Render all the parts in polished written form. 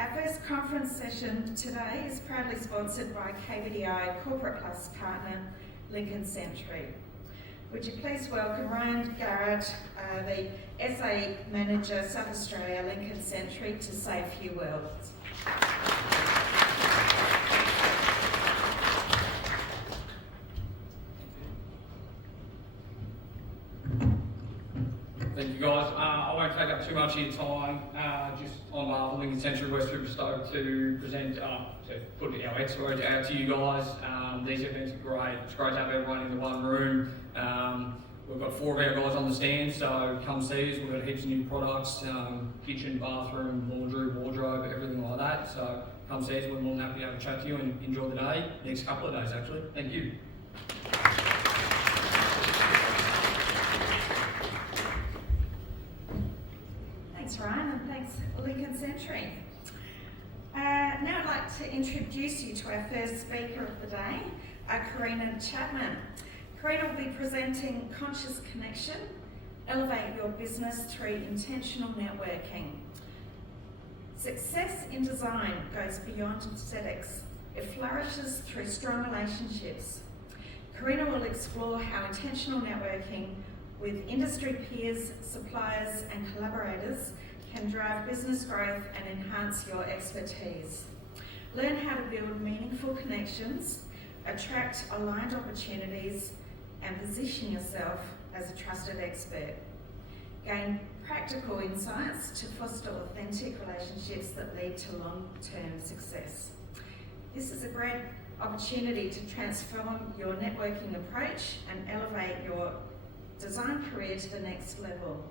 Our first conference session today is proudly sponsored by KBDI Corporate Plus partner Lincoln Century. Would you please welcome Ryan Garrett, the SA Manager, South Australia, Lincoln Century, to say a few words. Thank you guys. I won't take up too much of your time. Just on behalf of Lincoln Century, we're super stoked to present, to put our expo out to you guys. These events are great. It's great to have everyone in the one room. We've got 4 of our guys on the stand, so come see us. We've got heaps of new products, kitchen, bathroom, laundry, wardrobe, everything like that. So come see us. We're more than happy to have a chat to you and enjoy the day. Next couple of days, actually. Thank you. Thanks, Ryan, and thanks, Lincoln Century. Now I'd like to introduce you to our first speaker of the day, Karina Chapman. Karina will be presenting Conscious Connection, Elevate Your Business Through Intentional Networking. Success in design goes beyond aesthetics. It flourishes through strong relationships. Karina will explore how intentional networking with industry peers, suppliers and collaborators can drive business growth and enhance your expertise. Learn how to build meaningful connections, attract aligned opportunities, and position yourself as a trusted expert. Gain practical insights to foster authentic relationships that lead to long-term success. This is a great opportunity to transform your networking approach and elevate your design career to the next level.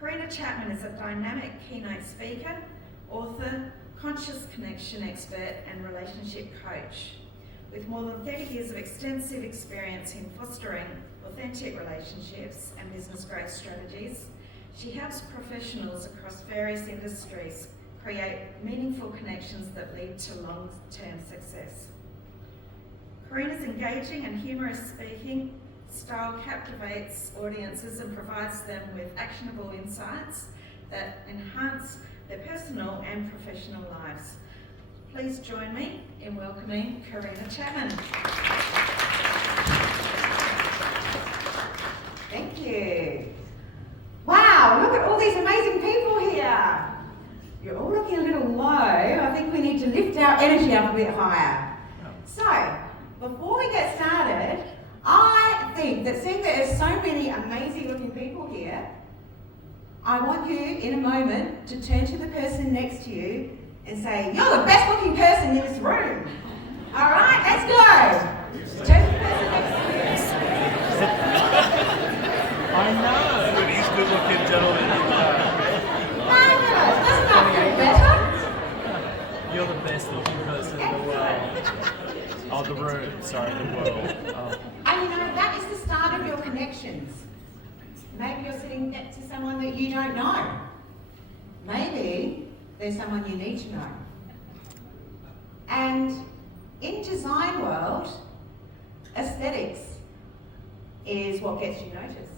Karina Chapman is a dynamic keynote speaker, author, conscious connection expert and relationship coach. With more than 30 years of extensive experience in fostering authentic relationships and business growth strategies, she helps professionals across various industries create meaningful connections that lead to long-term success. Karina's engaging and humorous speaking style captivates audiences and provides them with actionable insights that enhance their personal and professional lives. Please join me in welcoming Karina Chapman. Thank you. Wow, look at all these amazing people here. You're all looking a little low. I think we need to lift our energy up a bit higher. So, before we get started, I think that seeing there are so many amazing looking people here, I want you in a moment to turn to the person next to you and say, "You're the best looking person in this room." All right, let's go. Turn to the person next to you. I know. But he's good looking gentleman. Fabulous. Doesn't that feel better? You're the best looking person in the world. Oh, the room. Sorry, the world. Oh. And you know, that is the start of your connections. Maybe you're sitting next to someone that you don't know. Maybe there's someone you need to know. And in design world, aesthetics is what gets you noticed.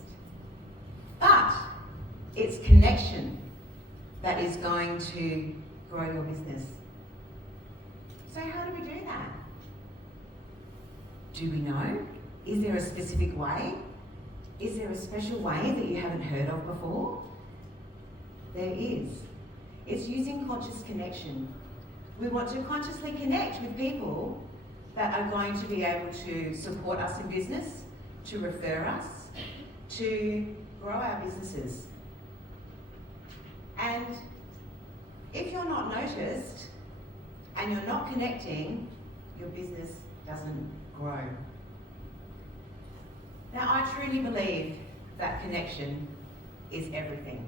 But it's connection that is going to grow your business. So how do we do that? Do we know? Is there a specific way? Is there a special way that you haven't heard of before? There is. It's using conscious connection. We want to consciously connect with people that are going to be able to support us in business, to refer us, to grow our businesses. And if you're not noticed and you're not connecting, your business doesn't grow. Now, I truly believe that connection is everything.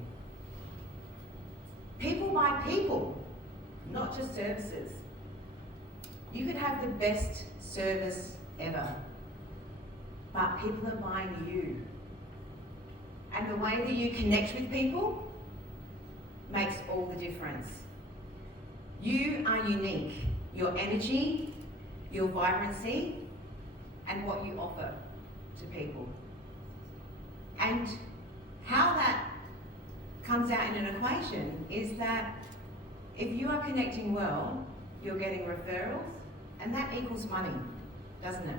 People buy people, not just services. You could have the best service ever, but people are buying you. And the way that you connect with people makes all the difference. You are unique. Your energy, your vibrancy, and what you offer to people. And how that comes out in an equation is that if you are connecting well, you're getting referrals, and that equals money, doesn't it?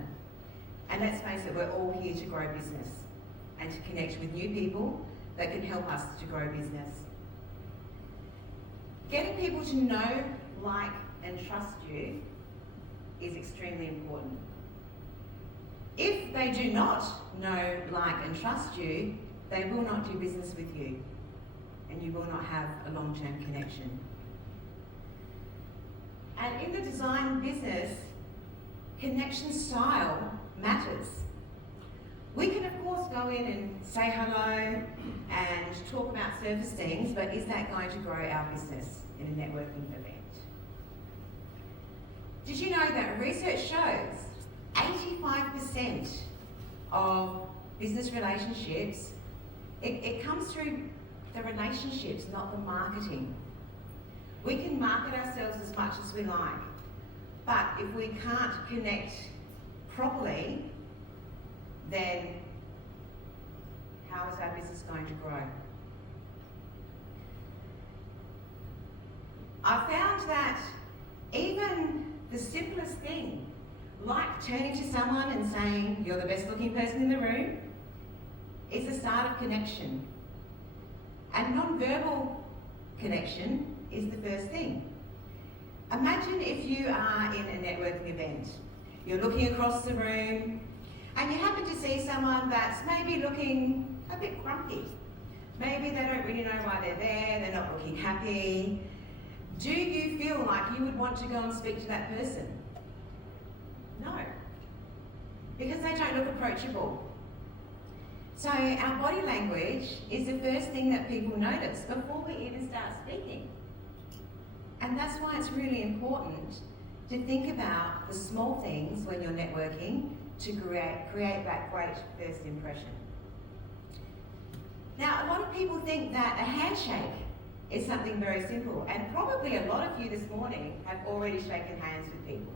And let's face it, we're all here to grow business and to connect with new people that can help us to grow business. Getting people to know, like, and trust you is extremely important. If they do not know, like, and trust you, they will not do business with you, and you will not have a long-term connection. And in the design business, connection style matters. We can of course go in and say hello and talk about surface things, but is that going to grow our business in a networking event? Did you know that research shows 85% of business relationships, it comes through the relationships, not the marketing. We can market ourselves as much as we like, but if we can't connect properly, then how is our business going to grow? I found that even the simplest thing, like turning to someone and saying, "You're the best looking person in the room," is the start of connection. And non-verbal connection is the first thing. Imagine if you are in a networking event. You're looking across the room and you happen to see someone that's maybe looking a bit grumpy. Maybe they don't really know why they're there, they're not looking happy. Do you feel like you would want to go and speak to that person? No, because they don't look approachable. So our body language is the first thing that people notice before we even start speaking. And that's why it's really important to think about the small things when you're networking to create that great first impression. Now, a lot of people think that a handshake is something very simple, and probably a lot of you this morning have already shaken hands with people.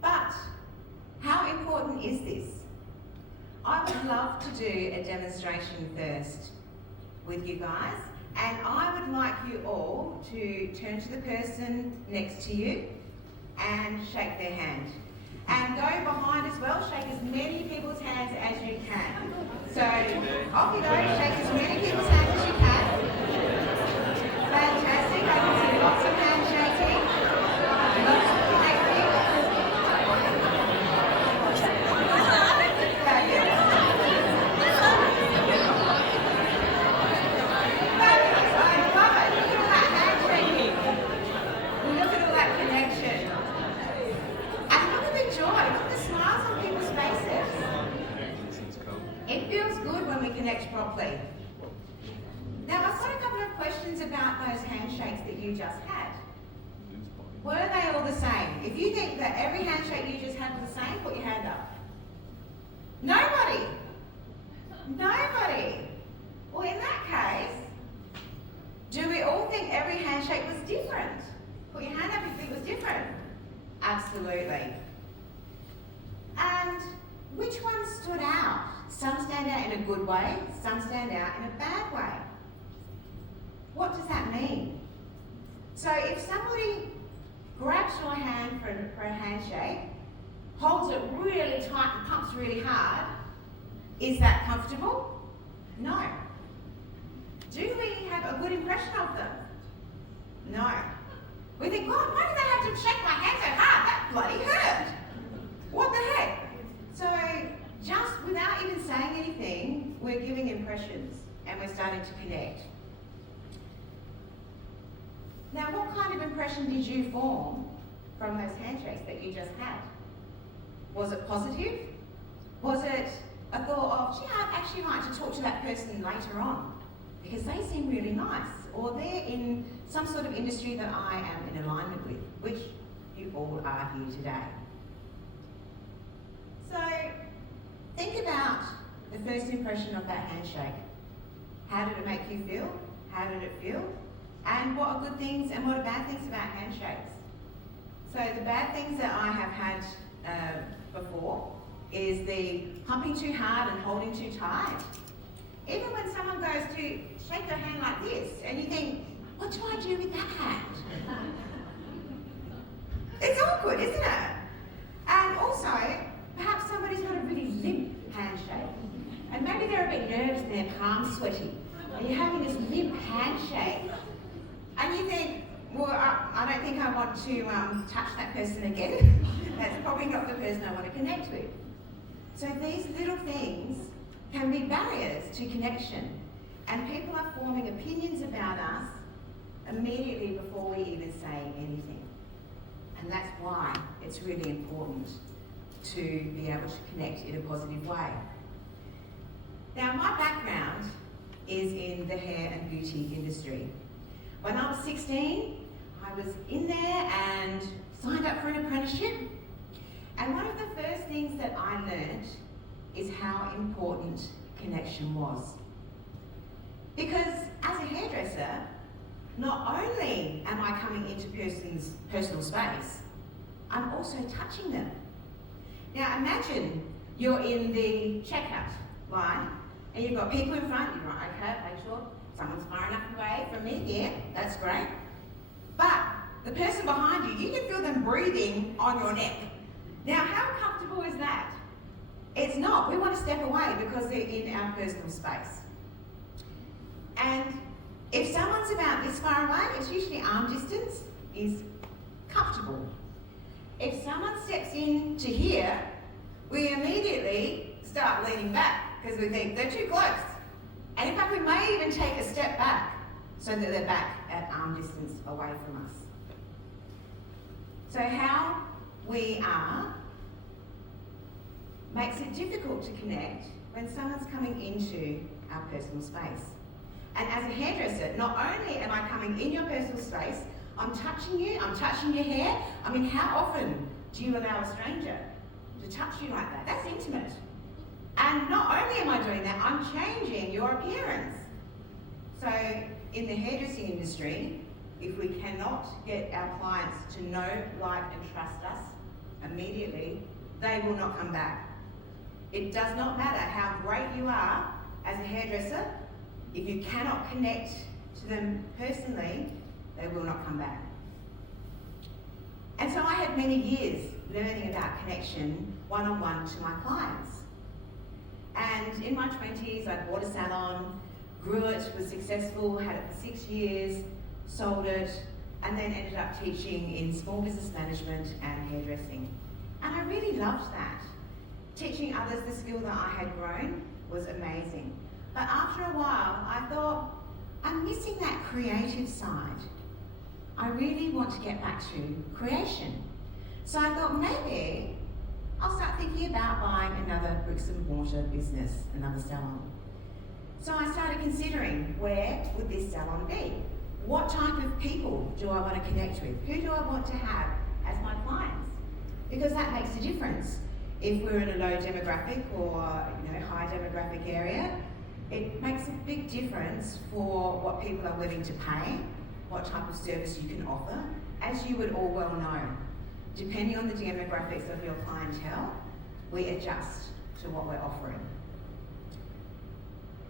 But how important is this? I would love to do a demonstration first with you guys, and I would like you all to turn to the person next to you and shake their hand. And go behind as well, shake as many people's hands as you can. So off you go, shake as many people's hands as you can. Fantastic, I can see lots of handshaking. Lots of connecting. Fabulous. Fabulous, I love it. Look at all that handshaking. Look at all that connection. And look at the joy, look at the smiles on people's faces. It feels good when we connect properly. Now, I've got a couple of questions about those handshakes that you just had. Were they all the same? If you think that every handshake you just had was the same, put your hand up. Nobody. Nobody. Well, in that case, do we all think every handshake was different? Put your hand up if it was different. Absolutely. And which ones stood out? Some stand out in a good way, some stand out in a bad way. What does that mean? So if somebody grabs your hand for a handshake, holds it really tight and pumps really hard, is that comfortable? No. Do we have a good impression of them? No. We think, God, why do they have to shake my hand so hard? That bloody hurt. What the heck? So just without even saying anything, we're giving impressions and we're starting to connect. Now, what kind of impression did you form from those handshakes that you just had? Was it positive? Was it a thought of, gee, I'd actually like to talk to that person later on because they seem really nice, or they're in some sort of industry that I am in alignment with, which you all are here today. So think about the first impression of that handshake. How did it make you feel? How did it feel? And what are good things and what are bad things about handshakes? So the bad things that I have had before is the pumping too hard and holding too tight. Even when someone goes to shake your hand like this and you think, What do I do with that? It's awkward, isn't it? And also, perhaps somebody's got a really limp handshake. And maybe they're a bit nervous and their palms sweaty. And you're having this limp handshake. And you think, well, I don't think I want to touch that person again. That's probably not the person I want to connect with. So these little things can be barriers to connection. And people are forming opinions about us immediately before we even say anything. And that's why it's really important to be able to connect in a positive way. Now, my background is in the hair and beauty industry. When I was 16, I was in there and signed up for an apprenticeship. And one of the first things that I learned is how important connection was. Because as a hairdresser, not only am I coming into person's personal space, I'm also touching them. Now imagine you're in the checkout line and you've got people in front, you're like, okay, make sure someone's far enough away from me, yeah, that's great. But the person behind you, you can feel them breathing on your neck. Now how comfortable is that? It's not. We want to step away because they're in our personal space. And if someone's about this far away, it's usually arm distance is comfortable. If someone steps in to here, we immediately start leaning back because we think they're too close. And in fact, we may even take a step back so that they're back at arm distance away from us. So how we are makes it difficult to connect when someone's coming into our personal space. And as a hairdresser, not only am I coming in your personal space, I'm touching you, I'm touching your hair. I mean, how often do you allow a stranger to touch you like that? That's intimate. And not only am I doing that, I'm changing your appearance. So in the hairdressing industry, if we cannot get our clients to know, like and trust us immediately, they will not come back. It does not matter how great you are as a hairdresser, if you cannot connect to them personally, they will not come back. And so I had many years learning about connection one-on-one to my clients. And in my 20s, I bought a salon, grew it, was successful, had it for 6 years, sold it, and then ended up teaching in small business management and hairdressing. And I really loved that. Teaching others the skill that I had grown was amazing. But after a while, I thought, I'm missing that creative side. I really want to get back to creation. So I thought maybe I'll start thinking about buying another bricks and mortar business, another salon. So I started considering, where would this salon be? What type of people do I want to connect with? Who do I want to have as my clients? Because that makes a difference. If we're in a low demographic or high demographic area, it makes a big difference for what people are willing to pay, what type of service you can offer. As you would all well know, depending on the demographics of your clientele, we adjust to what we're offering.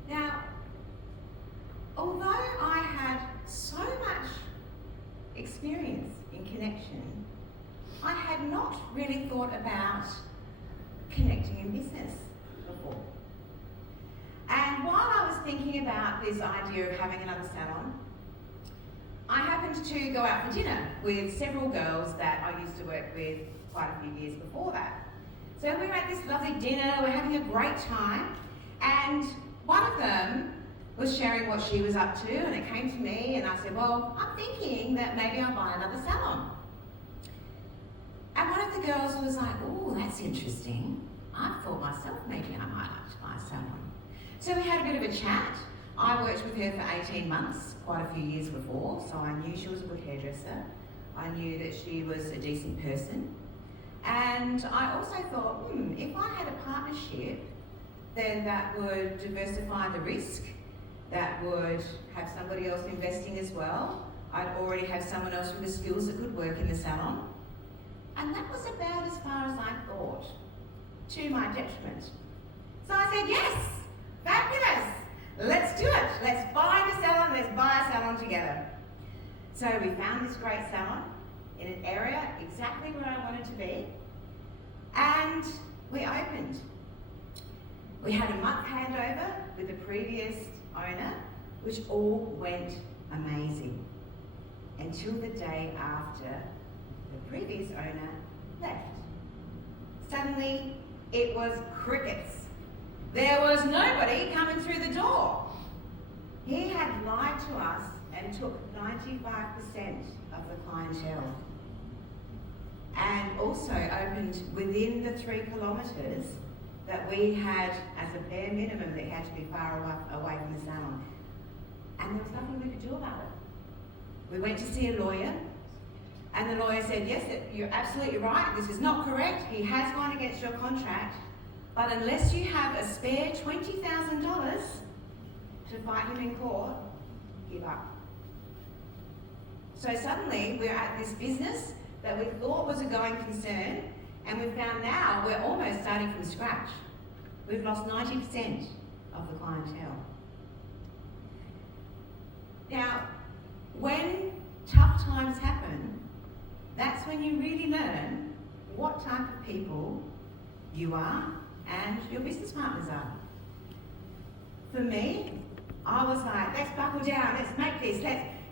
Now, although I had so much experience in connection, I had not really thought about connecting in business before. And while I was thinking about this idea of having another salon, I happened to go out for dinner with several girls that I used to work with quite a few years before that. So we were at this lovely dinner, we're having a great time, and one of them was sharing what she was up to, and it came to me, and I said, well, I'm thinking that maybe I'll buy another salon. And one of the girls was like, oh, that's interesting. I thought myself maybe I might like to buy a salon. So we had a bit of a chat. I worked with her for 18 months, quite a few years before, so I knew she was a good hairdresser. I knew that she was a decent person. And I also thought, if I had a partnership, then that would diversify the risk, that would have somebody else investing as well. I'd already have someone else with the skills that could work in the salon. And that was about as far as I thought, to my detriment. So I said, yes, fabulous, let's do it. Let's find a salon, let's buy a salon together. So we found this great salon in an area exactly where I wanted to be, and we opened. We had a month handover with the previous owner, which all went amazing, until the day after the previous owner left. Suddenly, it was crickets. There was nobody coming through the door. He had lied to us and took 95% of the clientele, and also opened within the 3 kilometres that we had as a bare minimum that had to be far away from the salon. And there was nothing we could do about it. We went to see a lawyer, and the lawyer said, yes, you're absolutely right, this is not correct, he has gone against your contract, but unless you have a spare $20,000 to fight him in court, give up. So suddenly we're at this business that we thought was a going concern, and we've found now we're almost starting from scratch. We've lost 90% of the clientele. Now, when tough times happen, that's when you really learn what type of people you are and your business partners are. For me, I was like, let's buckle down, let's make this,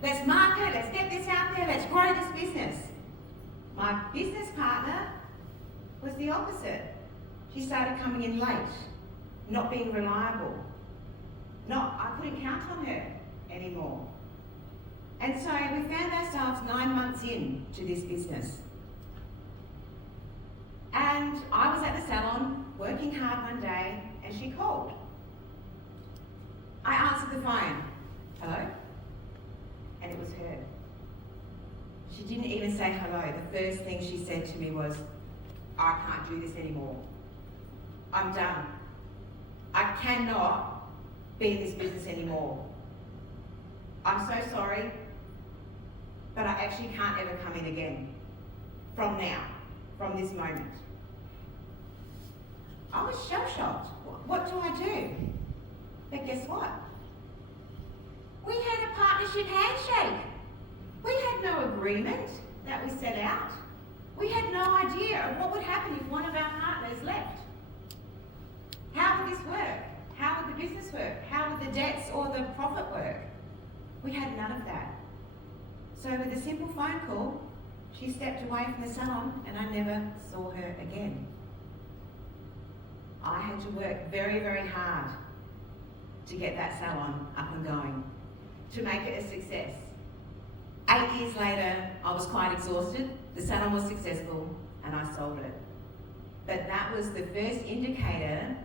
let's market, let's get this out there, let's grow this business. My business partner was the opposite. She started coming in late, not being reliable. I couldn't count on her anymore. And so we found ourselves 9 months into this business. And I was at the salon, working hard one day, and she called. I answered the phone. Hello? And it was her. She didn't even say hello. The first thing she said to me was, I can't do this anymore. I'm done. I cannot be in this business anymore. I'm so sorry, but I actually can't ever come in again. From now, from this moment. I was shell-shocked. What do I do? But guess what? We had a partnership handshake. We had no agreement that we set out. We had no idea of what would happen if one of our partners left. How would this work? How would the business work? How would the debts or the profit work? We had none of that. So with a simple phone call, she stepped away from the salon and I never saw her again. I had to work very, very hard to get that salon up and going, to make it a success. 8 years later, I was quite exhausted. The salon was successful and I sold it. But that was the first indicator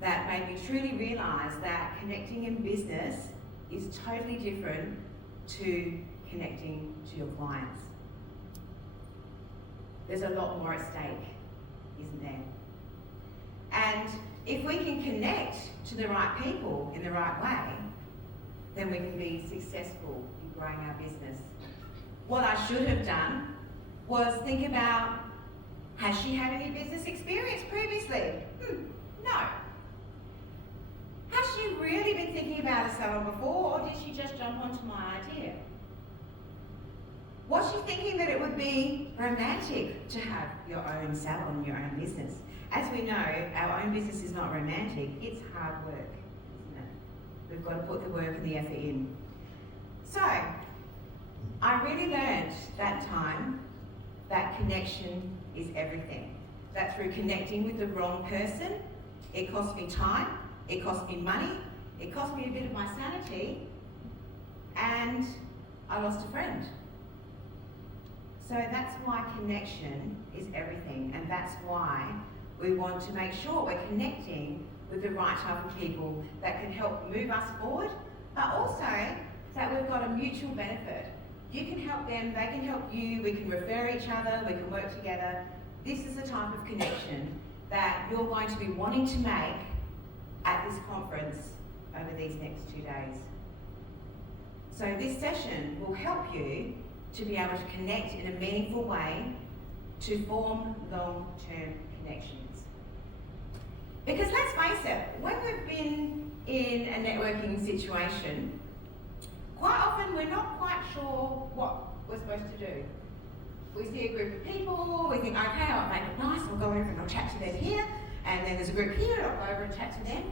that made me truly realise that connecting in business is totally different to connecting to your clients. There's a lot more at stake, isn't there? And if we can connect to the right people in the right way, then we can be successful in growing our business. What I should have done was think about, has she had any business experience previously? No. Has she really been thinking about a salon before, or did she just jump onto my idea? Was she thinking that it would be romantic to have your own salon, your own business? As we know, our own business is not romantic, it's hard work, isn't it? We've got to put the work and the effort in. So, I really learned that time that connection is everything. That through connecting with the wrong person, it cost me time, it cost me money, it cost me a bit of my sanity, and I lost a friend. So that's why connection is everything, and that's why we want to make sure we're connecting with the right type of people that can help move us forward, but also that we've got a mutual benefit. You can help them, they can help you, we can refer each other, we can work together. This is the type of connection that you're going to be wanting to make at this conference over these next 2 days. So this session will help you to be able to connect in a meaningful way to form long-term connections. Because let's face it, when we've been in a networking situation, quite often we're not quite sure what we're supposed to do. We see a group of people, we think, okay, I'll make it nice, I'll go over and I'll chat to them here, and then there's a group here, I'll go over and chat to them.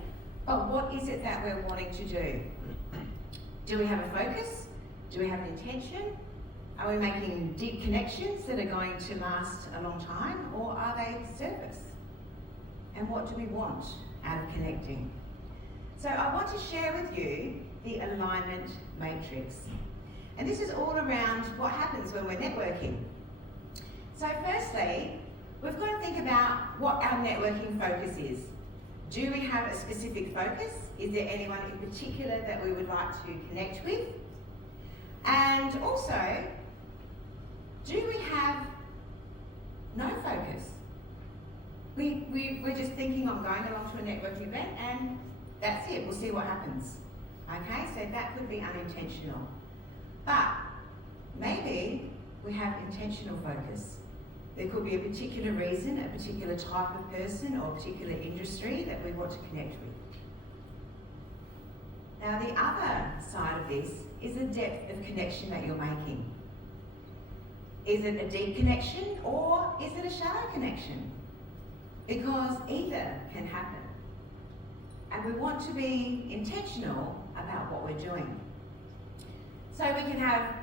But what is it that we're wanting to do? Do we have a focus? Do we have an intention? Are we making deep connections that are going to last a long time, or are they surface? And what do we want out of connecting? So I want to share with you the alignment matrix. And this is all around what happens when we're networking. So firstly, we've got to think about what our networking focus is. Do we have a specific focus? Is there anyone in particular that we would like to connect with? And also, do we have no focus? We're just thinking, I'm going along to a networking event and that's it, we'll see what happens. Okay, so that could be unintentional. But maybe we have intentional focus. There could be a particular reason, a particular type of person or a particular industry that we want to connect with. Now the other side of this is the depth of connection that you're making. Is it a deep connection or is it a shallow connection? Because either can happen. And we want to be intentional about what we're doing. So we can have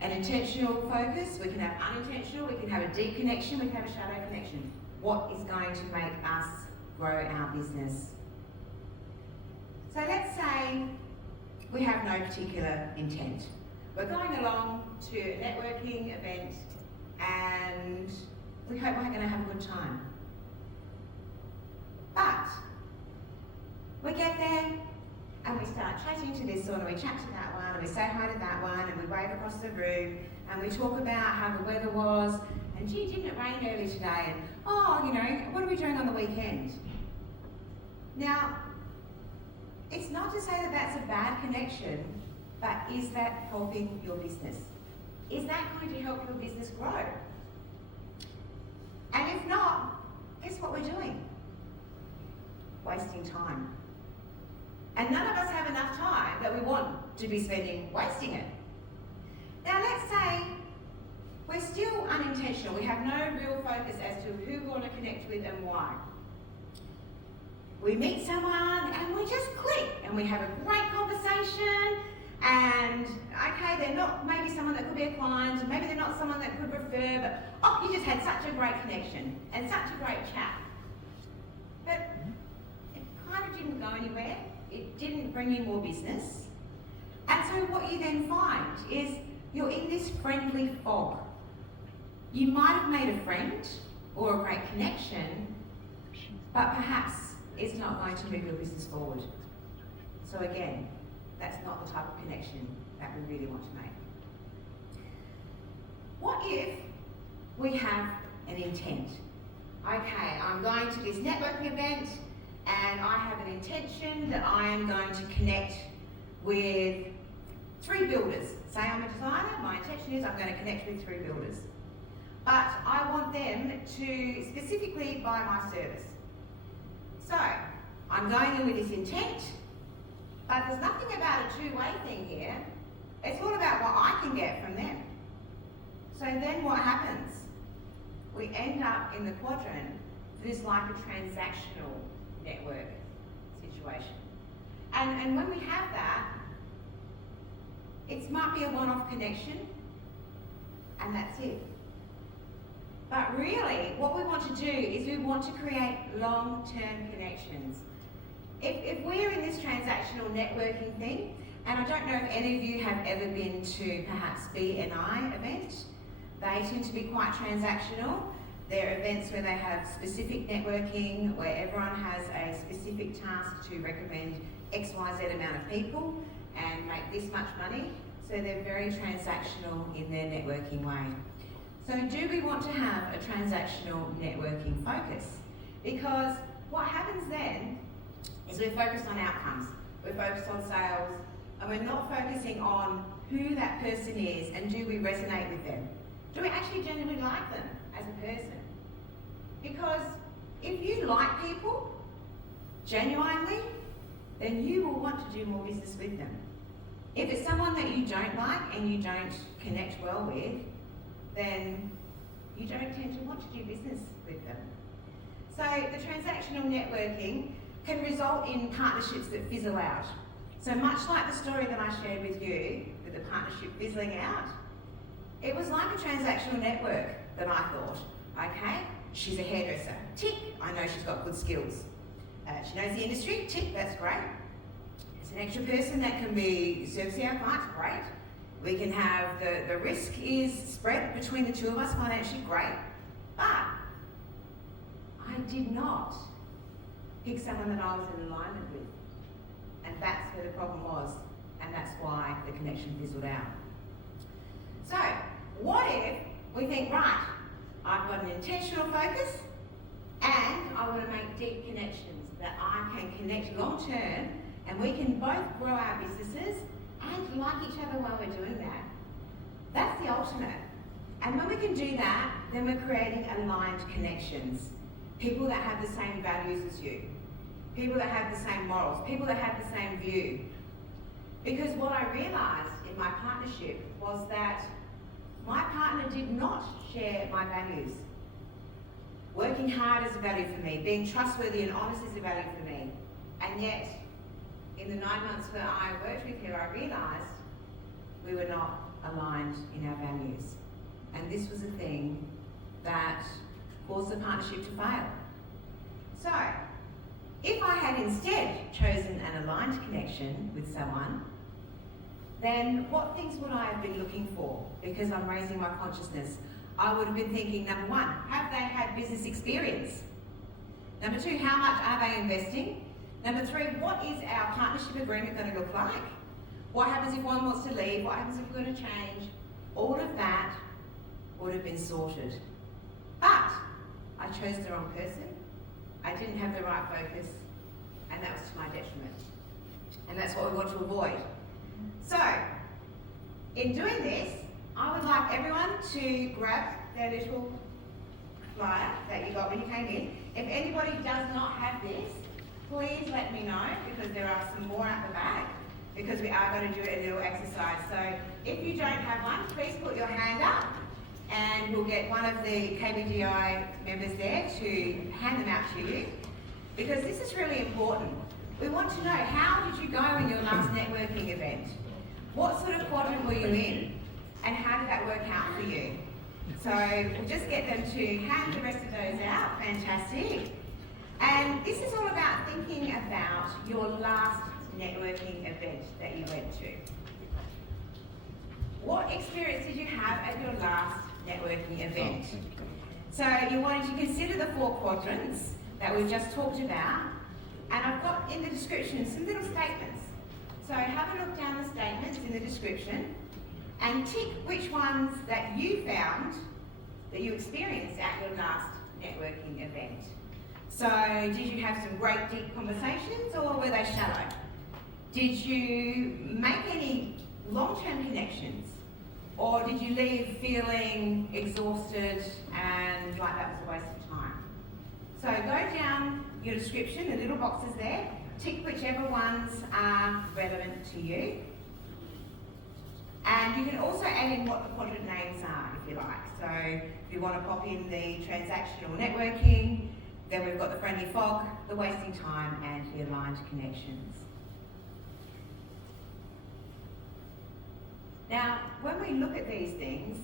an intentional focus, we can have unintentional, we can have a deep connection, we can have a shallow connection. What is going to make us grow our business? So let's say we have no particular intent. We're going along to a networking event and we hope we're going to have a good time. But we get there and we start chatting to this one, and we chat to that one, and we say hi to that one, and we wave across the room, and we talk about how the weather was, and gee, didn't it rain early today, and oh, you know, what are we doing on the weekend? Now, it's not to say that that's a bad connection, but is that helping your business? Is that going to help your business grow? And if not, guess what we're doing? Wasting time. And none of us have enough time that we want to be spending wasting it. Now let's say we're still unintentional. We have no real focus as to who we want to connect with and why. We meet someone and we just click and we have a great conversation, and okay, they're not maybe someone that could be a client, and maybe they're not someone that could refer, but oh, you just had such a great connection and such a great chat. But it kind of didn't go anywhere. It didn't bring you more business. And so what you then find is you're in this friendly fog. You might have made a friend or a great connection, but perhaps it's not going to move your business forward. So again, that's not the type of connection that we really want to make. What if we have an intent? Okay, I'm going to this networking event and I have an intention that I am going to connect with 3 builders. Say I'm a designer, my intention is I'm going to connect with 3 builders. But I want them to specifically buy my service. So, I'm going in with this intent, but there's nothing about a two-way thing here. It's all about what I can get from them. So then what happens? We end up in the quadrant that is like a transactional network situation. And when we have that, it might be a one-off connection, and that's it. But really, what we want to do is we want to create long-term connections. If we're in this transactional networking thing, and I don't know if any of you have ever been to perhaps BNI events, they tend to be quite transactional. They're events where they have specific networking, where everyone has a specific task to recommend XYZ amount of people and make this much money. So they're very transactional in their networking way. So do we want to have a transactional networking focus? Because what happens then is we're focused on outcomes, we're focused on sales, and we're not focusing on who that person is and do we resonate with them. Do we actually genuinely like them as a person? Because if you like people genuinely, then you will want to do more business with them. If it's someone that you don't like and you don't connect well with, then you don't tend to want to do business with them. So the transactional networking can result in partnerships that fizzle out. So much like the story that I shared with you, with the partnership fizzling out, it was like a transactional network that I thought, okay, she's a hairdresser, tick, I know she's got good skills. She knows the industry, tick, that's great. It's an extra person that can be servicing our clients, great. We can have, the risk is spread between the two of us financially, great. But I did not pick someone that I was in alignment with. And that's where the problem was, and that's why the connection fizzled out. So, what if we think, right, I've got an intentional focus, and I want to make deep connections that I can connect long term, and we can both grow our businesses and like each other while we're doing that. That's the ultimate. And when we can do that, then we're creating aligned connections. People that have the same values as you. People that have the same morals. People that have the same view. Because what I realised in my partnership was that my partner did not share my values. Working hard is a value for me. Being trustworthy and honest is a value for me. And yet, in the 9 months where I worked with her, I realised we were not aligned in our values. And this was a thing that caused the partnership to fail. So, if I had instead chosen an aligned connection with someone, then what things would I have been looking for? Because I'm raising my consciousness. I would have been thinking, number one, have they had business experience? Number two, how much are they investing? Number three, what is our partnership agreement going to look like? What happens if one wants to leave? What happens if we're going to change? All of that would have been sorted. But I chose the wrong person. I didn't have the right focus, and that was to my detriment. And that's what we want to avoid. So, in doing this, I would like everyone to grab their little flyer that you got when you came in. If anybody does not have this, please let me know, because there are some more at the back, because we are going to do a little exercise. So if you don't have one, please put your hand up, and we'll get one of the KBDI members there to hand them out to you, because this is really important. We want to know, how did you go in your last networking event? What sort of quadrant were you in? And how did that work out for you? So we'll just get them to hand the rest of those out. Fantastic. And this is all about thinking about your last networking event that you went to. What experience did you have at your last networking event? So you wanted to consider the 4 quadrants that we've just talked about. And I've got in the description some little statements. So have a look down the statements in the description and tick which ones that you found that you experienced at your last networking event. So did you have some great deep conversations, or were they shallow? Did you make any long-term connections, or did you leave feeling exhausted and like that was a waste of time? So go down your description, the little boxes there, tick whichever ones are relevant to you. And you can also add in what the quadrant names are, if you like. So if you want to pop in the transactional networking, then we've got the friendly fog, the wasting time, and the aligned connections. Now, when we look at these things,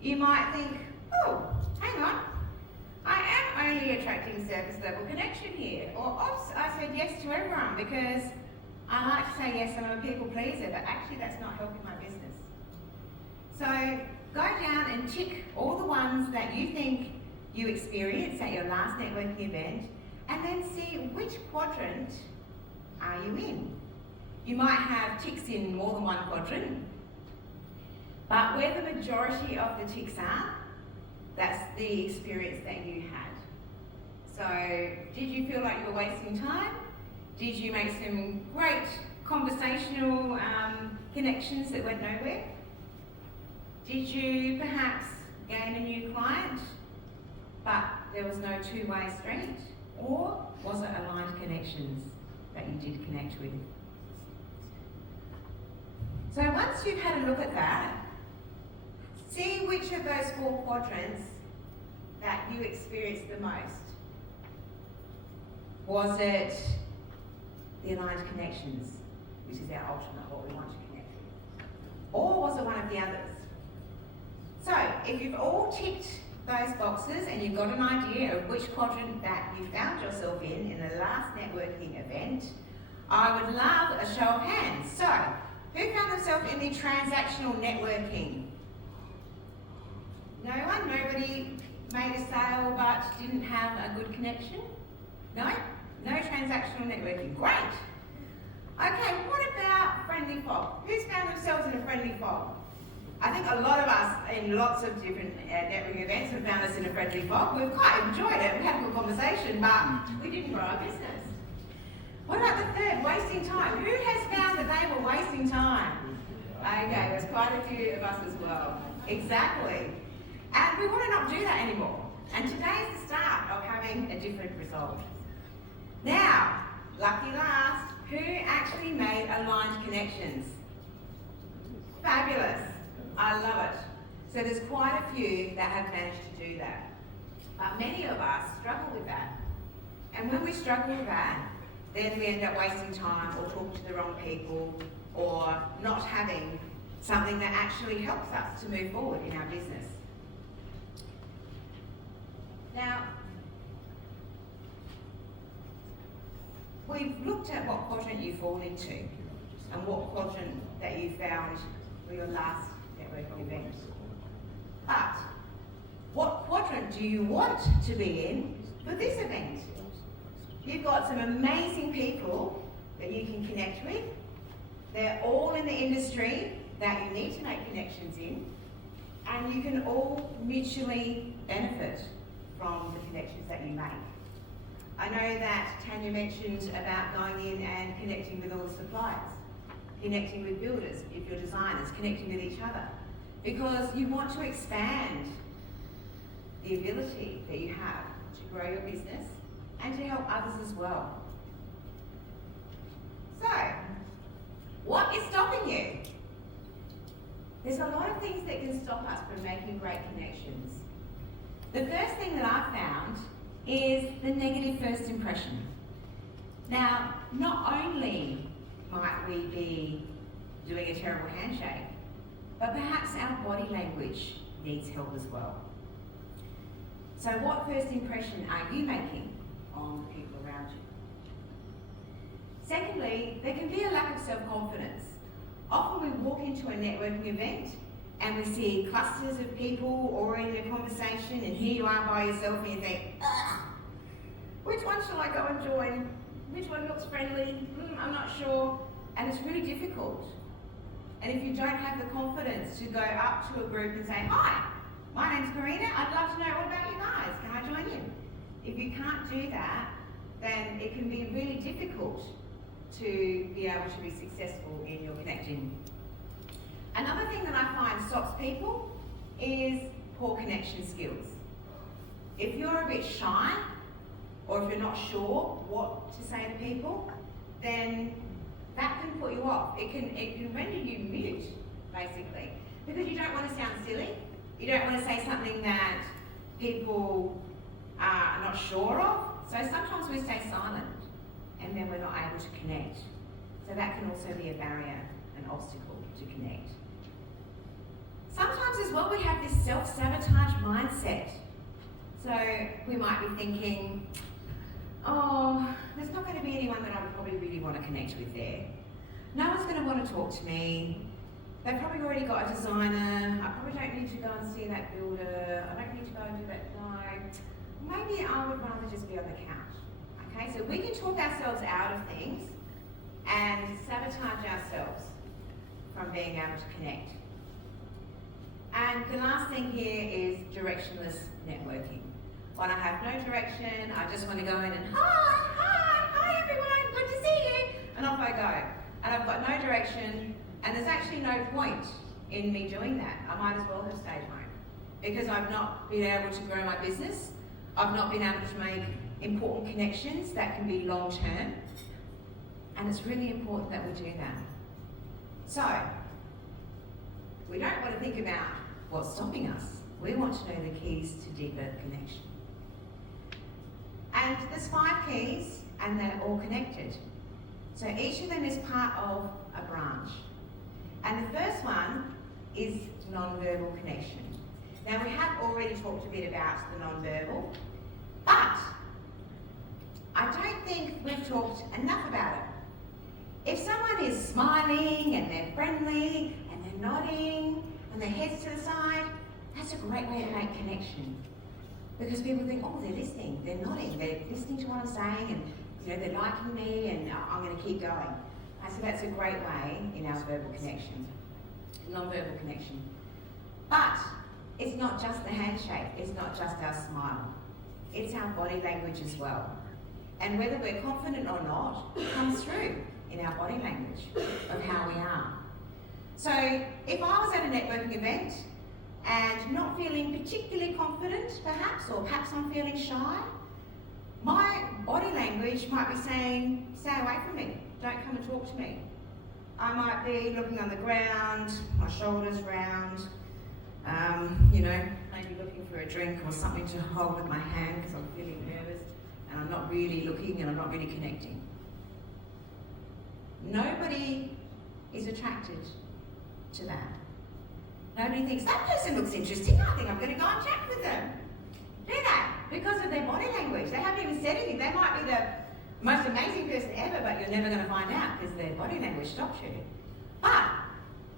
you might think, oh, hang on, I am only attracting surface level connection here. Or, oops, I said yes to everyone because I like to say yes and I'm a people pleaser, but actually that's not helping my business. So go down and tick all the ones that you think you experienced at your last networking event, and then see which quadrant are you in. You might have ticks in more than one quadrant, but where the majority of the ticks are, that's the experience that you had. So did you feel like you were wasting time? Did you make some great conversational connections that went nowhere? Did you perhaps gain a new client, but there was no two-way street? Or was it aligned connections that you did connect with? So once you've had a look at that, see which of those 4 quadrants that you experienced the most. Was it the aligned connections, which is our ultimate, what we want to connect with? Or was it one of the others? So, if you've all ticked those boxes and you've got an idea of which quadrant that you found yourself in the last networking event, I would love a show of hands. So, who found themselves in the transactional networking? No one? Nobody made a sale but didn't have a good connection? No? No transactional networking. Great! Okay, what about friendly fog? Who's found themselves in a friendly fog? I think a lot of us in lots of different networking events have found us in a friendly fog. We've quite enjoyed it, we had a good conversation, but we didn't grow our business. What about the third, wasting time? Who has found that they were wasting time? Okay, there's quite a few of us as well. Exactly. And we want to not do that anymore. And today is the start of having a different result. Now, lucky last, who actually made aligned connections? Fabulous. I love it. So there's quite a few that have managed to do that. But many of us struggle with that. And when we struggle with that, then we end up wasting time or talking to the wrong people or not having something that actually helps us to move forward in our business. Now, we've looked at what quadrant you fall into and what quadrant that you found for your last networking event. But what quadrant do you want to be in for this event? You've got some amazing people that you can connect with. They're all in the industry that you need to make connections in, and you can all mutually benefit from the connections that you make. I know that Tanya mentioned about going in and connecting with all the suppliers, connecting with builders, if you're designers, connecting with each other, because you want to expand the ability that you have to grow your business and to help others as well. So, what is stopping you? There's a lot of things that can stop us from making great connections. The first thing that I've found is the negative first impression. Now, not only might we be doing a terrible handshake, but perhaps our body language needs help as well. So what first impression are you making on the people around you? Secondly, there can be a lack of self-confidence. Often we walk into a networking event and we see clusters of people already in a conversation, and here you are by yourself and you think, ugh, which one shall I go and join? Which one looks friendly? I'm not sure. And it's really difficult. And if you don't have the confidence to go up to a group and say, hi, my name's Karina, I'd love to know what about you guys, can I join you? If you can't do that, then it can be really difficult to be able to be successful in your connecting. Another thing that I find stops people is poor connection skills. If you're a bit shy, or if you're not sure what to say to people, then that can put you off. It can render you mute, basically, because you don't want to sound silly. You don't want to say something that people are not sure of. So sometimes we stay silent, and then we're not able to connect. So that can also be a barrier, an obstacle to connect. Sometimes as well we have this self-sabotage mindset. So we might be thinking, oh, there's not going to be anyone that I would probably really want to connect with there. No one's going to want to talk to me. They've probably already got a designer. I probably don't need to go and see that builder. I don't need to go and do that. No. Maybe I would rather just be on the couch. Okay, so we can talk ourselves out of things and sabotage ourselves from being able to connect. And the last thing here is directionless networking. When I have no direction, I just want to go in and hi everyone, good to see you, and off I go. And I've got no direction, and there's actually no point in me doing that. I might as well have stayed home because I've not been able to grow my business. I've not been able to make important connections that can be long term, and it's really important that we do that. So, We don't want to think about what's stopping us. We want to know the keys to deeper connection. And there's 5 keys, and they're all connected. So each of them is part of a branch. And the first one is non-verbal connection. Now we have already talked a bit about the non-verbal, but I don't think we've talked enough about it. If someone is smiling and they're friendly and they're nodding and their head's to the side, that's a great way to make connection. Because people think, oh, they're listening, they're nodding, they're listening to what I'm saying, and they're liking me, and I'm going to keep going. So that's a great way in our verbal connection, non-verbal connection. But it's not just the handshake, it's not just our smile, it's our body language as well. And whether we're confident or not comes through in our body language of how we are. So if I was at a networking event and not feeling particularly confident perhaps, or perhaps I'm feeling shy, my body language might be saying, stay away from me, don't come and talk to me. I might be looking on the ground, my shoulders round, maybe looking for a drink or something to hold with my hand because I'm feeling nervous and I'm not really looking and I'm not really connecting. Nobody is attracted to that. Nobody thinks, that person looks interesting, I think I'm going to go and chat with them. Do that because of their body language. They haven't even said anything. They might be the most amazing person ever, but you're never going to find out because their body language stops you. But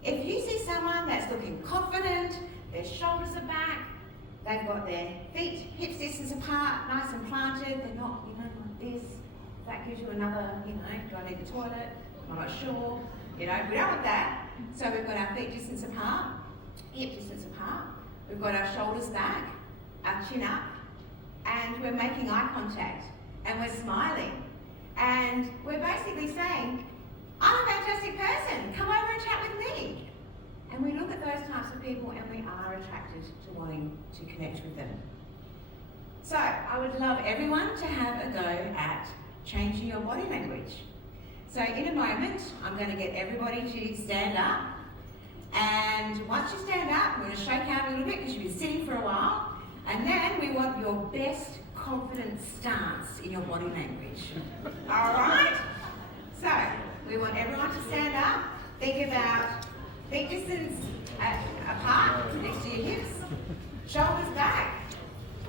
if you see someone that's looking confident, their shoulders are back, they've got their feet hips distance apart, nice and planted, they're not, like this, that gives you another, do I need the toilet? I'm not sure. We don't want that. So we've got our feet distance apart, hip distance apart, we've got our shoulders back, our chin up, and we're making eye contact, and we're smiling. And we're basically saying, I'm a fantastic person, come over and chat with me. And we look at those types of people and we are attracted to wanting to connect with them. So I would love everyone to have a go at changing your body language. So in a moment, I'm going to get everybody to stand up. And once you stand up, we're going to shake out a little bit because you've been sitting for a while. And then we want your best confident stance in your body language. All right? So we want everyone to stand up. Think about feet distance apart, next to your hips, shoulders back,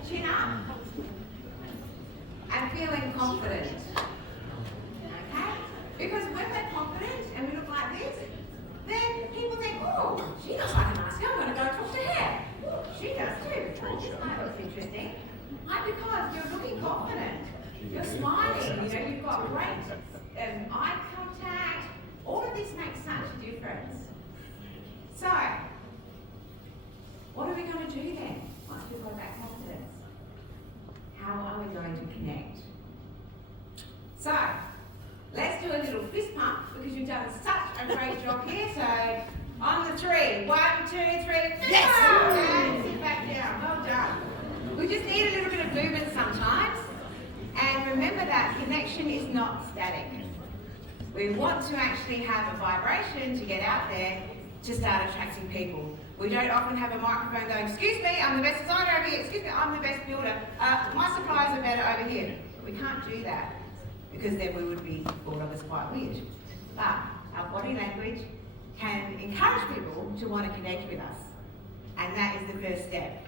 chin up, and feeling confident. Okay? Because when we're confident and we look like this, then people think, oh, she looks like a nice girl, I'm going to go talk to her. She does too. Oh, this guy looks interesting. Because you're looking confident, you're smiling, you've got great eye contact. All of this makes such a difference. So, what are we going to do then once we've got that confidence? How are we going to connect? So, let's do a little fist pump because you've done such a great job here. So, on the 3, 1, 2, 3, fist pump! And sit back down. Well done. We just need a little bit of movement sometimes. And remember that connection is not static. We want to actually have a vibration to get out there to start attracting people. We don't often have a microphone going, excuse me, I'm the best designer over here, excuse me, I'm the best builder, my suppliers are better over here. We can't do that because then we would be thought of as quite weird. But our body language can encourage people to want to connect with us. And that is the first step.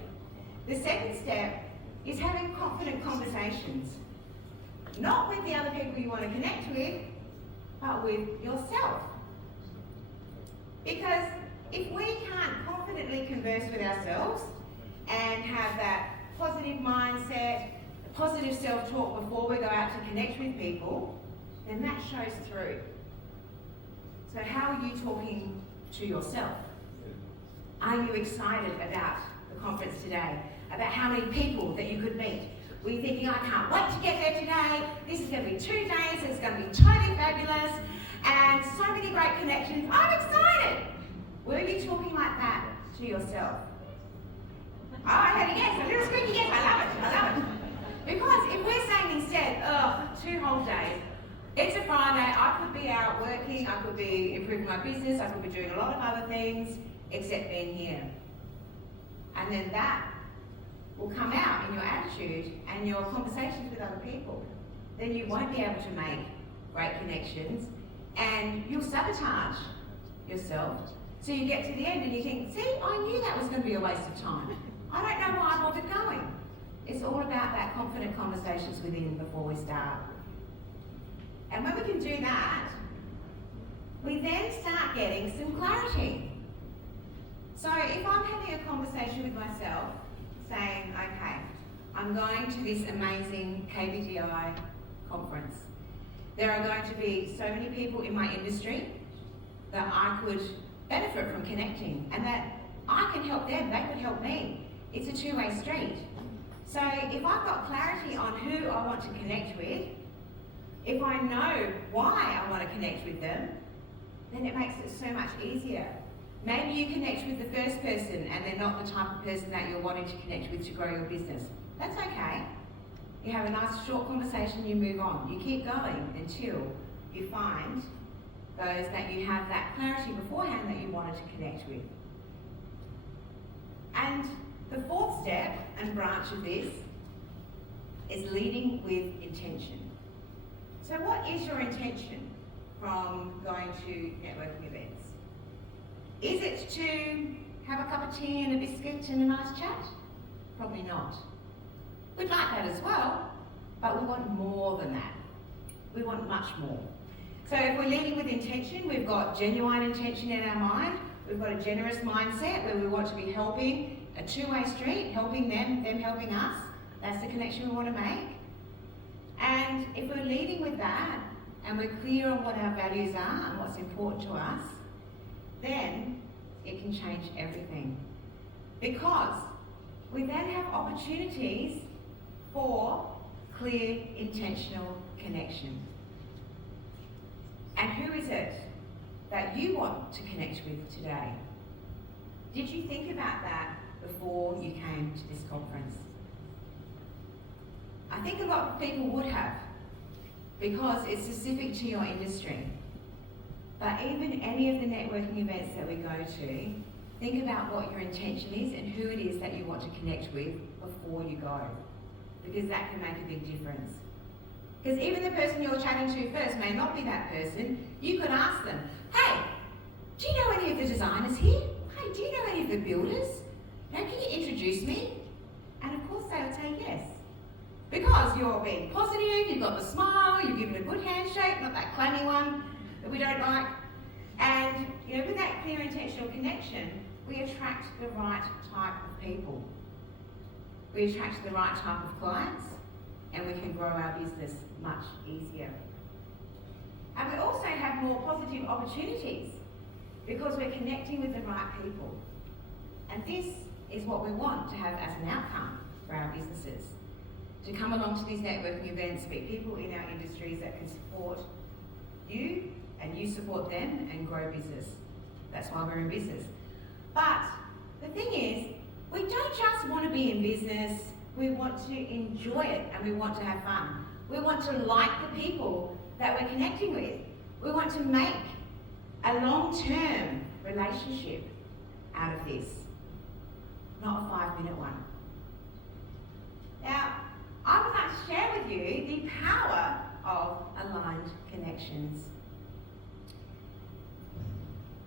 The second step is having confident conversations. Not with the other people you want to connect with, but with yourself. Because if we can't confidently converse with ourselves and have that positive mindset, positive self-talk before we go out to connect with people, then that shows through. So how are you talking to yourself? Are you excited about the conference today? About how many people that you could meet? Were you thinking, I can't wait to get there today, this is going to be 2 days, it's going to be totally fabulous, and so many great connections, I'm excited! Were you talking like that to yourself? Oh, I had a yes, a little squeaky yes, I love it. Because if we're saying instead, 2 whole days, it's a Friday, I could be out working, I could be improving my business, I could be doing a lot of other things, except being here. And then that will come out in your attitude and your conversations with other people. Then you won't be able to make great connections and you'll sabotage yourself. So you get to the end and you think, see, I knew that was going to be a waste of time. I don't know why I bothered going. It's all about that confident conversations within before we start. And when we can do that, we then start getting some clarity. So if I'm having a conversation with myself, saying, okay, I'm going to this amazing KBDI conference. There are going to be so many people in my industry that I could benefit from connecting and that I can help them, they could help me. It's a two-way street. So if I've got clarity on who I want to connect with, if I know why I want to connect with them, then it makes it so much easier. Maybe you connect with the first person and they're not the type of person that you're wanting to connect with to grow your business. That's okay. You have a nice short conversation, you move on. You keep going until you find those that you have that clarity beforehand that you wanted to connect with. And the fourth step and branch of this is leading with intention. So what is your intention from going to networking events? Is it to have a cup of tea and a biscuit and a nice chat? Probably not. We'd like that as well, but we want more than that. We want much more. So if we're leading with intention, we've got genuine intention in our mind, we've got a generous mindset where we want to be helping, a two-way street, helping them helping us. That's the connection we want to make. And if we're leading with that, and we're clear on what our values are and what's important to us, then it can change everything. Because we then have opportunities for clear, intentional connection. And who is it that you want to connect with today? Did you think about that before you came to this conference? I think a lot of people would have, because it's specific to your industry. But even any of the networking events that we go to, think about what your intention is and who it is that you want to connect with before you go, because that can make a big difference. Because even the person you're chatting to first may not be that person. You could ask them, hey, do you know any of the designers here? Hey, do you know any of the builders? Now, can you introduce me? And of course they'll say yes. Because you're being positive, you've got the smile, you've given a good handshake, not that clammy one that we don't like. And with that clear intentional connection, we attract the right type of people. We attract the right type of clients, and we can grow our business much easier. And we also have more positive opportunities because we're connecting with the right people. And this is what we want to have as an outcome for our businesses. To come along to these networking events, meet people in our industries that can support you and you support them and grow business. That's why we're in business. But the thing is, we don't just want to be in business, we want to enjoy it and we want to have fun. We want to like the people that we're connecting with. We want to make a long-term relationship out of this, not a 5-minute one. Now, I would like to share with you the power of aligned connections.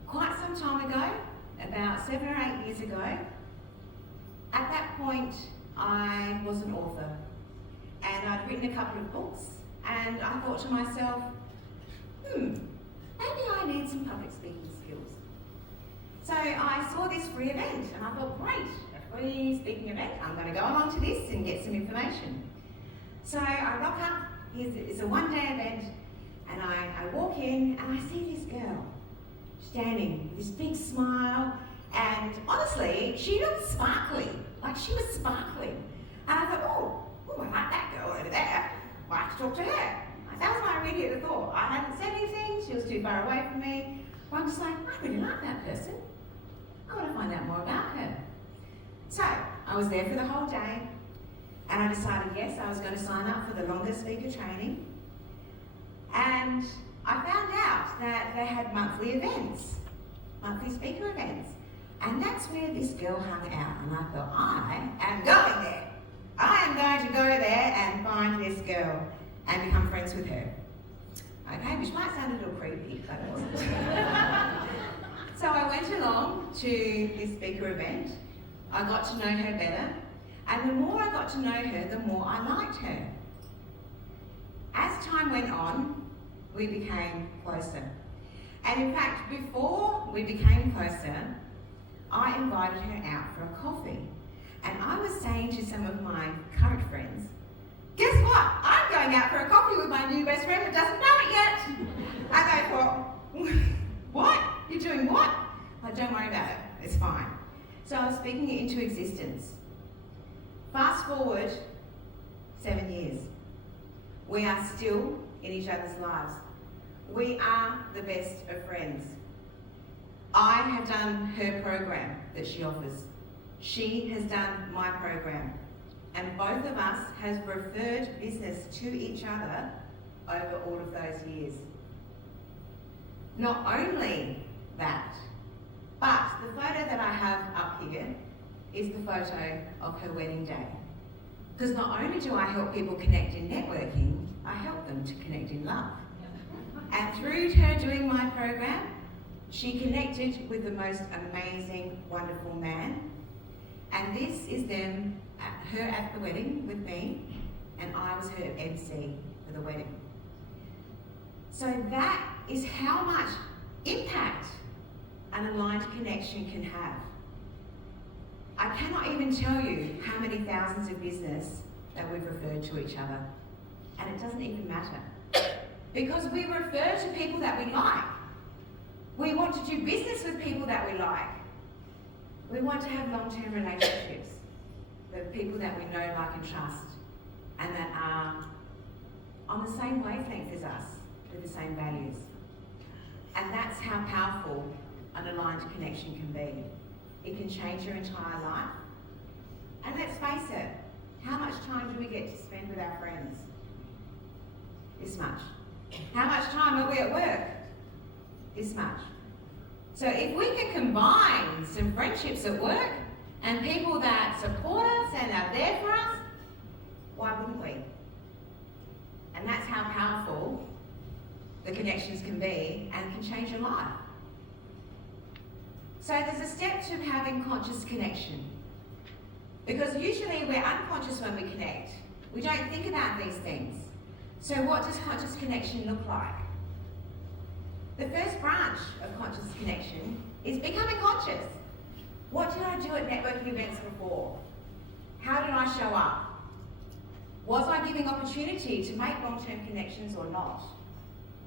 Quite some time ago, about 7 or 8 years ago, at that point I was an author and I'd written a couple of books and I thought to myself, maybe I need some public speaking skills. So I saw this free event and I thought, great, a free speaking event, I'm going to go along to this and get some information. So I rock up, it's a one-day event, and I walk in and I see this girl standing with this big smile, and honestly, she looked sparkly, like she was sparkling. And I thought, oh, I like that girl over there, I'd like to talk to her. That was my immediate thought. I hadn't said anything, she was too far away from me, but I'm just like, I really like that person. I want to find out more about her. So I was there for the whole day, and I decided, yes, I was going to sign up for the longer speaker training. And I found out that they had monthly events, monthly speaker events. And that's where this girl hung out, and I thought, I am going there. I am going to go there and find this girl and become friends with her. Okay, which might sound a little creepy, but it wasn't. So I went along to this speaker event. I got to know her better, and the more I got to know her, the more I liked her. As time went on, we became closer. And in fact, before we became closer, I invited her out for a coffee. And I was saying to some of my current friends, guess what? I'm going out for a coffee with my new best friend that doesn't know it yet. And they thought, what? You're doing what? Like, don't worry about it. It's fine. So I was speaking it into existence. Fast forward 7 years. We are still in each other's lives. We are the best of friends. I have done her program that she offers. She has done my program. And both of us have referred business to each other over all of those years. Not only that, but the photo that I have up here is the photo of her wedding day. Because not only do I help people connect in networking, I help them to connect in love. And through her doing my program, she connected with the most amazing, wonderful man. And this is them, her at the wedding with me, and I was her MC for the wedding. So that is how much impact an aligned connection can have. I cannot even tell you how many thousands of business that we've referred to each other. And it doesn't even matter. Because we refer to people that we like. We want to do business with people that we like. We want to have long-term relationships with people that we know, like, and trust, and that are on the same wavelength as us, with the same values. And that's how powerful an aligned connection can be. It can change your entire life. And let's face it, how much time do we get to spend with our friends? This much. How much time are we at work? This much. So if we can combine some friendships at work and people that support us and are there for us, why wouldn't we? And that's how powerful the connections can be and can change your life. So there's a step to having conscious connection. Because usually we're unconscious when we connect. We don't think about these things. So what does conscious connection look like? The first branch of conscious connection is becoming conscious. What did I do at networking events before? How did I show up? Was I giving opportunity to make long-term connections or not?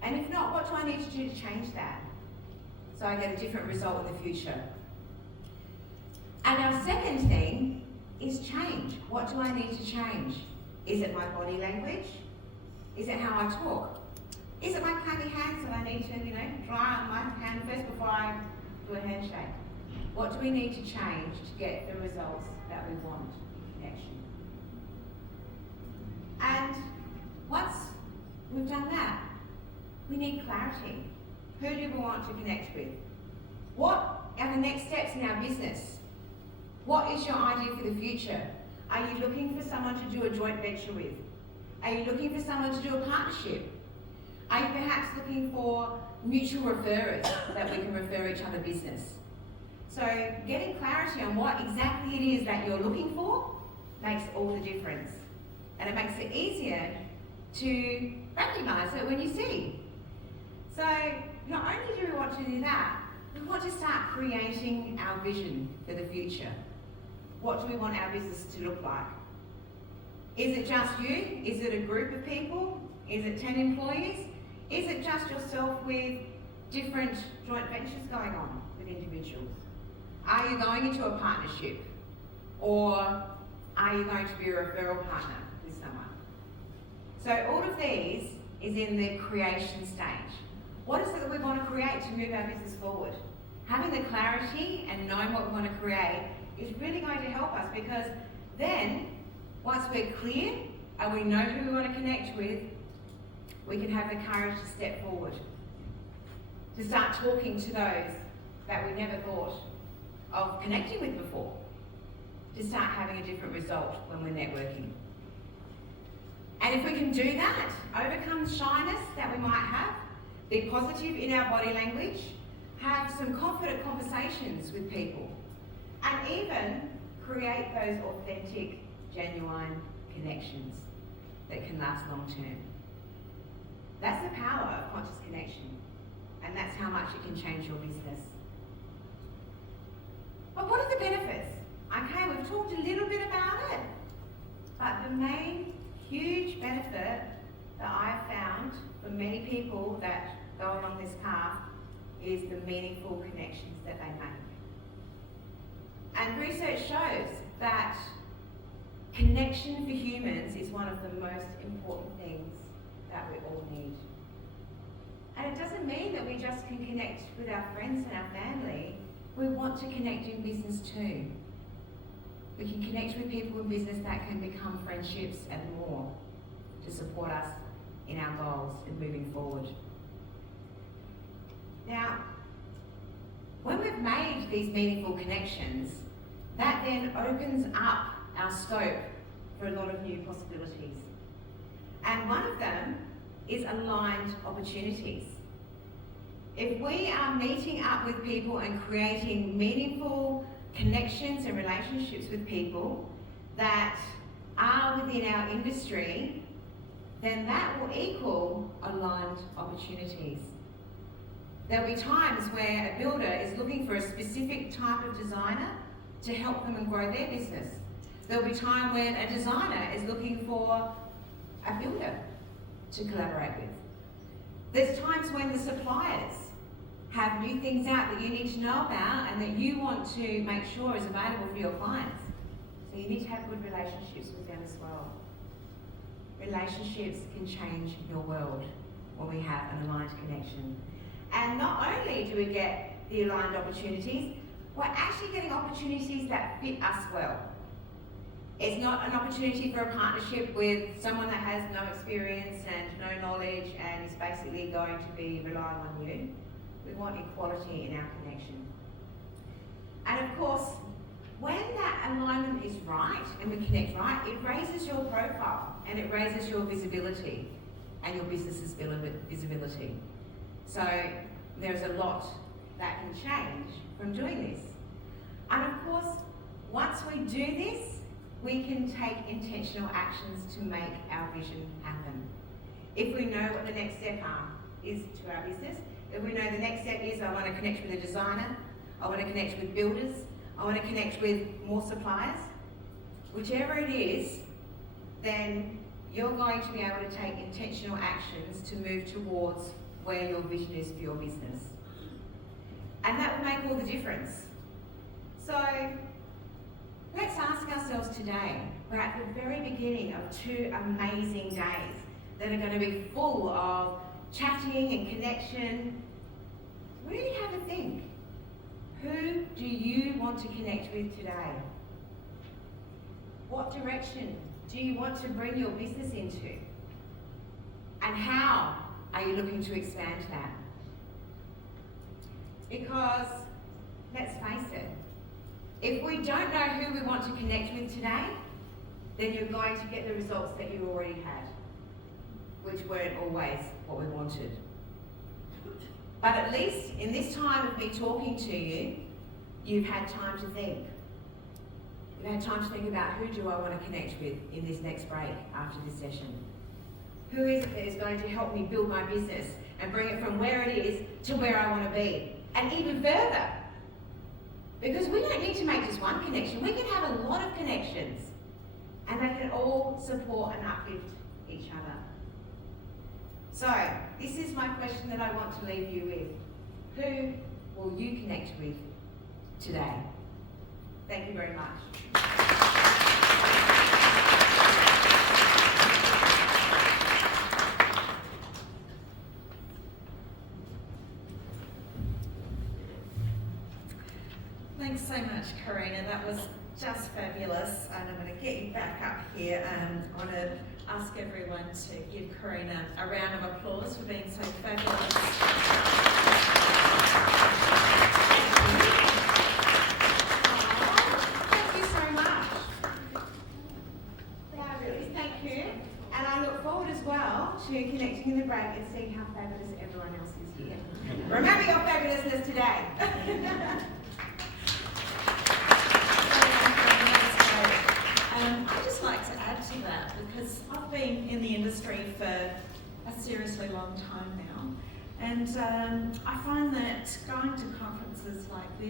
And if not, what do I need to do to change that so I get a different result in the future? And our second thing is change. What do I need to change? Is it my body language? Is it how I talk? Is it my clammy hands that I need to, dry on my hand first before I do a handshake? What do we need to change to get the results that we want in connection? And once we've done that, we need clarity. Who do we want to connect with? What are the next steps in our business? What is your idea for the future? Are you looking for someone to do a joint venture with? Are you looking for someone to do a partnership? Are you perhaps looking for mutual referrers that we can refer each other business? So getting clarity on what exactly it is that you're looking for makes all the difference. And it makes it easier to recognise it when you see. So not only do we want to do that, we want to start creating our vision for the future. What do we want our business to look like? Is it just you? Is it a group of people? Is it 10 employees? Is it just yourself with different joint ventures going on with individuals? Are you going into a partnership? Or are you going to be a referral partner with someone? So all of these is in the creation stage. What is it that we want to create to move our business forward? Having the clarity and knowing what we want to create is really going to help us, because then, once we're clear and we know who we want to connect with, we can have the courage to step forward, to start talking to those that we never thought of connecting with before, to start having a different result when we're networking. And if we can do that, overcome shyness that we might have, be positive in our body language, have some confident conversations with people, and even create those authentic, genuine connections that can last long term. That's the power of conscious connection, and that's how much it can change your business. But what are the benefits? Okay, we've talked a little bit about it, but the main huge benefit that I've found for many people that go along this path is the meaningful connections that they make. And research shows that connection for humans is one of the most important things that we all need. And it doesn't mean that we just can connect with our friends and our family. We want to connect in business too. We can connect with people in business that can become friendships and more to support us in our goals and moving forward. Now, when we've made these meaningful connections, that then opens up our scope for a lot of new possibilities. And one of them is aligned opportunities. If we are meeting up with people and creating meaningful connections and relationships with people that are within our industry, then that will equal aligned opportunities. There'll be times where a builder is looking for a specific type of designer to help them and grow their business. There'll be time when a designer is looking for a builder to collaborate with. There's times when the suppliers have new things out that you need to know about and that you want to make sure is available for your clients. So you need to have good relationships with them as well. Relationships can change your world when we have an aligned connection. And not only do we get the aligned opportunities, we're actually getting opportunities that fit us well. It's not an opportunity for a partnership with someone that has no experience and no knowledge and is basically going to be relying on you. We want equality in our connection. And of course, when that alignment is right and we connect right, it raises your profile and it raises your visibility and your business's visibility. So there's a lot that can change from doing this. And of course, once we do this, we can take intentional actions to make our vision happen. If we know what the next step is to our business, if we know the next step is I want to connect with a designer, I want to connect with builders, I want to connect with more suppliers, whichever it is, then you're going to be able to take intentional actions to move towards where your vision is for your business. And that will make all the difference. So let's ask ourselves today, we're at the very beginning of 2 amazing days that are going to be full of chatting and connection. Really have a think. Who do you want to connect with today? What direction do you want to bring your business into? And how are you looking to expand that? Because, let's face it, if we don't know who we want to connect with today, then you're going to get the results that you already had, which weren't always what we wanted. But at least in this time of me talking to you, you've had time to think. You've had time to think about who do I want to connect with in this next break after this session. Who is it that is going to help me build my business and bring it from where it is to where I want to be? And even further. Because we don't need to make just one connection. We can have a lot of connections. And they can all support and uplift each other. So, this is my question that I want to leave you with. Who will you connect with today? Thank you very much. Thanks so much, Karina. That was just fabulous. And I'm going to get you back up here. I want to ask everyone to give Karina a round of applause for being so fabulous. to connecting in the break and seeing how fabulous everyone else is here. Remember your fabulousness today. I'd just like to add to that because I've been in the industry for a seriously long time now, and I find that going to conferences like this